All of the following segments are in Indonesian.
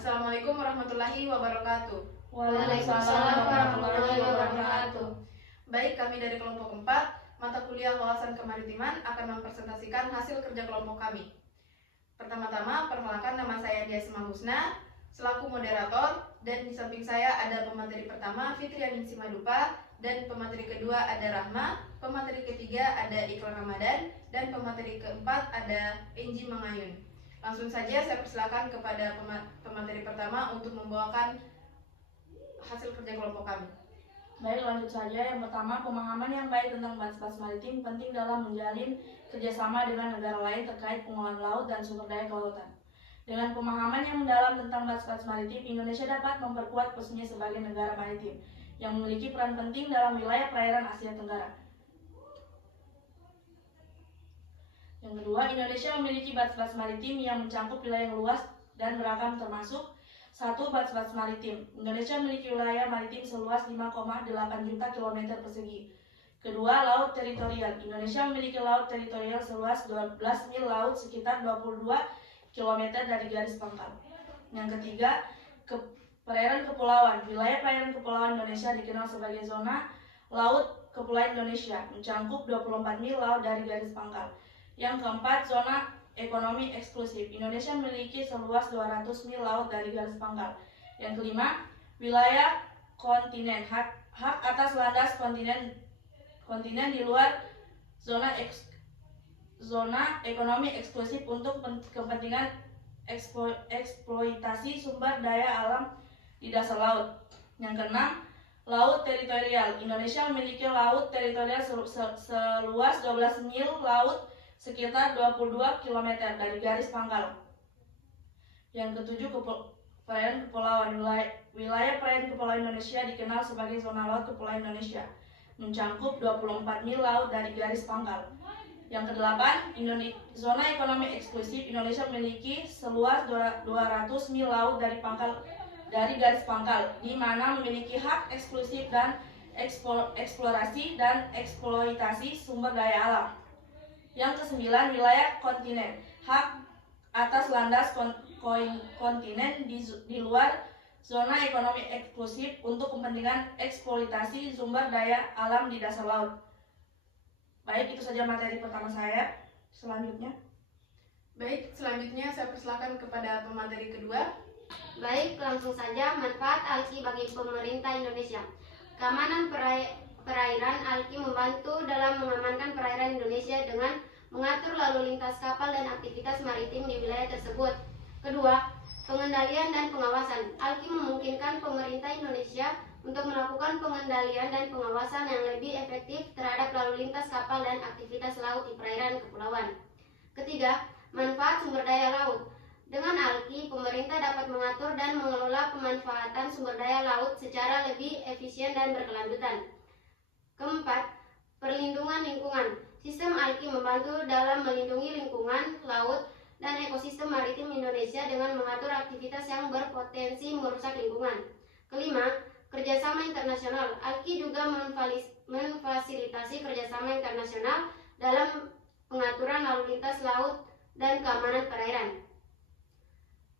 Assalamualaikum warahmatullahi wabarakatuh. Waalaikumsalam warahmatullahi wabarakatuh. Baik, kami dari kelompok 4, mata kuliah wawasan kemaritiman akan mempresentasikan hasil kerja kelompok kami. Pertama-tama, perkenalkan, nama saya Dia Asma Husna selaku moderator, dan di samping saya ada pemateri pertama Fitrianing Simadupa, dan pemateri kedua ada Rahma, pemateri ketiga ada Iqra Ramadan, dan pemateri keempat ada Enji Mangayun. Langsung saja saya persilakan kepada pemateri pertama untuk membawakan hasil kerja kelompok kami. Baik, lanjut saja. Yang pertama, pemahaman yang baik tentang batas maritim penting dalam menjalin kerjasama dengan negara lain terkait pengelolaan laut dan sumber daya kelautan. Dengan pemahaman yang mendalam tentang batas maritim, Indonesia dapat memperkuat posisinya sebagai negara maritim yang memiliki peran penting dalam wilayah perairan Asia Tenggara. Yang kedua, Indonesia memiliki batas maritim yang mencakup wilayah yang luas dan beragam, termasuk 1. Batas maritim. Indonesia memiliki wilayah maritim seluas 5,8 juta kilometer persegi. Kedua, laut teritorial. Indonesia memiliki laut teritorial seluas 12 mil laut, sekitar 22 km dari garis pangkal. Yang ketiga, perairan kepulauan. Wilayah perairan kepulauan Indonesia dikenal sebagai zona laut kepulauan Indonesia, mencakup 24 mil laut dari garis pangkal. Yang keempat, zona ekonomi eksklusif. Indonesia memiliki seluas 200 mil laut dari garis pangkal. Yang kelima, wilayah kontinen. Hak atas landas kontinen di luar zona ekonomi eksklusif untuk kepentingan eksploitasi sumber daya alam di dasar laut. Yang keenam, laut teritorial. Indonesia memiliki laut teritorial seluas 12 mil laut, sekitar 22 km dari garis pangkal. Yang ketujuh, perairan kepulauan. Wilayah perairan kepulauan Indonesia dikenal sebagai zona laut kepulauan Indonesia, mencakup 24 mil laut dari garis pangkal. Yang kedelapan, zona ekonomi eksklusif. Indonesia memiliki seluas 200 mil laut dari garis pangkal, di mana memiliki hak eksklusif dan eksplorasi dan eksploitasi sumber daya alam. Yang kesembilan, wilayah kontinen. Hak atas landas kontinen di luar zona ekonomi eksklusif untuk kepentingan eksploitasi sumber daya alam di dasar laut. Baik, itu saja materi pertama saya. Selanjutnya saya persilakan kepada pemateri kedua. Baik, langsung saja. Manfaat ALKI bagi pemerintah Indonesia. Keamanan perairan. ALKI membantu dalam mengamankan perairan Indonesia dengan mengatur lalu lintas kapal dan aktivitas maritim di wilayah tersebut. Kedua, pengendalian dan pengawasan. ALKI memungkinkan pemerintah Indonesia untuk melakukan pengendalian dan pengawasan yang lebih efektif terhadap lalu lintas kapal dan aktivitas laut di perairan kepulauan. Ketiga, manfaat sumber daya laut. Dengan ALKI, pemerintah dapat mengatur dan mengelola pemanfaatan sumber daya laut secara lebih efisien dan berkelanjutan. Keempat, perlindungan lingkungan. Sistem ALKI membantu dalam melindungi lingkungan, laut, dan ekosistem maritim Indonesia dengan mengatur aktivitas yang berpotensi merusak lingkungan. Kelima, kerjasama internasional. ALKI juga memfasilitasi kerjasama internasional dalam pengaturan lalu lintas laut dan keamanan perairan.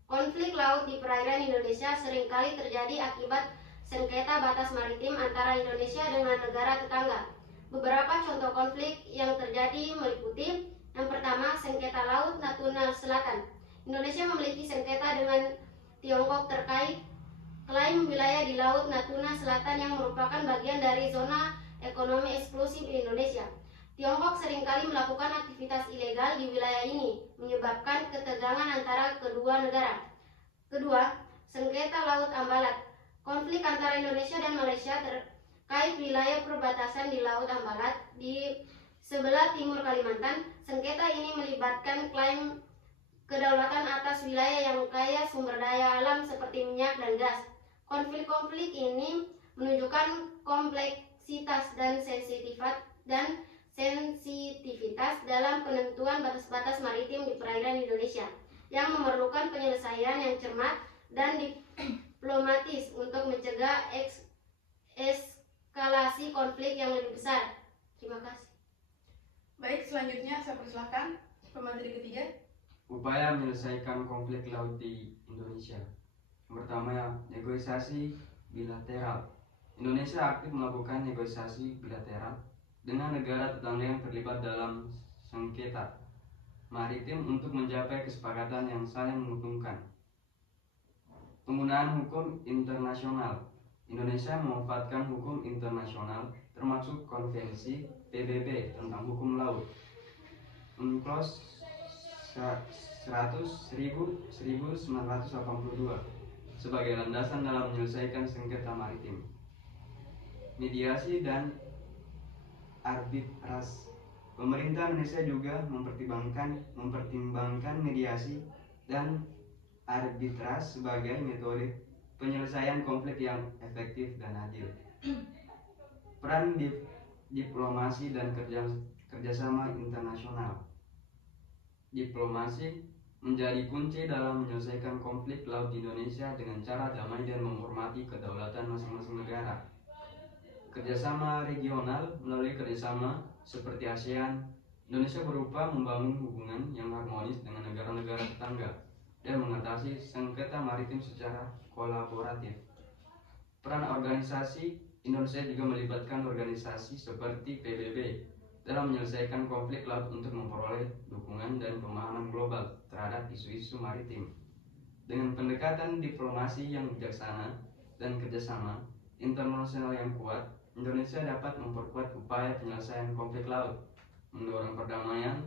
Konflik laut di perairan Indonesia seringkali terjadi akibat sengketa batas maritim antara Indonesia dengan negara tetangga. Beberapa contoh konflik yang terjadi meliputi: yang pertama, sengketa Laut Natuna Selatan. Indonesia memiliki sengketa dengan Tiongkok terkait klaim wilayah di Laut Natuna Selatan yang merupakan bagian dari zona ekonomi eksklusif di Indonesia. Tiongkok seringkali melakukan aktivitas ilegal di wilayah ini, menyebabkan ketegangan antara kedua negara. Kedua, sengketa Laut Ambalat. Konflik antara Indonesia dan Malaysia terkait wilayah perbatasan di Laut Ambalat di sebelah timur Kalimantan. Sengketa ini melibatkan klaim kedaulatan atas wilayah yang kaya sumber daya alam seperti minyak dan gas. Konflik-konflik ini menunjukkan kompleksitas dan sensitivitas dalam penentuan batas-batas maritim di perairan Indonesia yang memerlukan penyelesaian yang cermat dan diplomatis untuk mencegah eskalasi konflik yang lebih besar. Terima kasih. Baik, selanjutnya saya persilakan pemateri ketiga. Upaya menyelesaikan konflik laut di Indonesia. pertama, negosiasi bilateral. Indonesia aktif melakukan negosiasi bilateral dengan negara tetangga yang terlibat dalam sengketa maritim untuk mencapai kesepakatan yang saling menguntungkan. Penggunaan hukum internasional. Indonesia memanfaatkan hukum internasional termasuk konvensi PBB tentang hukum laut UNCLOS 1982 sebagai landasan dalam menyelesaikan sengketa maritim. Mediasi dan arbitrase. Pemerintah Indonesia juga mempertimbangkan mediasi dan arbitrase sebagai metode penyelesaian konflik yang efektif dan adil. Peran diplomasi dan kerjasama internasional. Diplomasi menjadi kunci dalam menyelesaikan konflik laut di Indonesia dengan cara damai dan menghormati kedaulatan masing-masing negara. Kerjasama regional. Melalui kerjasama seperti ASEAN, Indonesia berupa membangun hubungan yang harmonis dengan negara-negara tetangga dan mengatasi sengketa maritim secara kolaboratif. Peran organisasi. Indonesia juga melibatkan organisasi seperti PBB dalam menyelesaikan konflik laut untuk memperoleh dukungan dan pemahaman global terhadap isu-isu maritim. Dengan pendekatan diplomasi yang bijaksana dan kerjasama internasional yang kuat, Indonesia dapat memperkuat upaya penyelesaian konflik laut, mendorong perdamaian,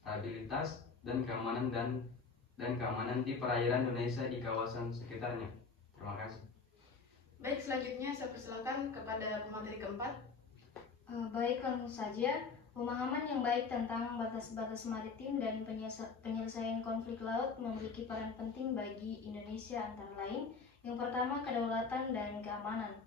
stabilitas, dan keamanan di perairan Indonesia di kawasan sekitarnya. Terima kasih. Baik, selanjutnya saya persilakan kepada pemateri keempat. Baik, langsung saja. Pemahaman yang baik tentang batas-batas maritim dan penyelesaian konflik laut memiliki peran penting bagi Indonesia antara lain. Yang pertama, kedaulatan dan keamanan.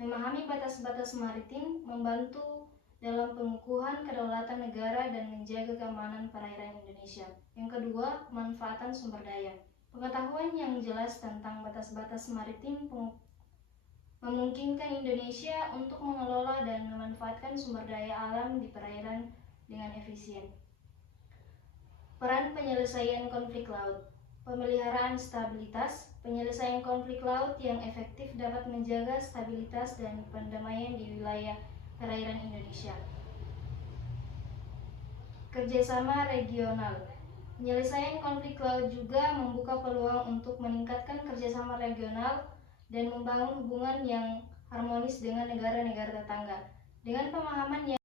Memahami batas-batas maritim membantu dalam pengukuhan kedaulatan negara dan menjaga keamanan perairan Indonesia. Yang kedua, pemanfaatan sumber daya. Pengetahuan yang jelas tentang batas-batas maritim memungkinkan Indonesia untuk mengelola dan memanfaatkan sumber daya alam di perairan dengan efisien. Peran penyelesaian konflik laut. Pemeliharaan stabilitas. Penyelesaian konflik laut yang efektif dapat menjaga stabilitas dan pendamaian di wilayah perairan Indonesia. Kerjasama regional. Penyelesaian konflik laut juga membuka peluang untuk meningkatkan kerjasama regional dan membangun hubungan yang harmonis dengan negara-negara tetangga. Dengan pemahaman yang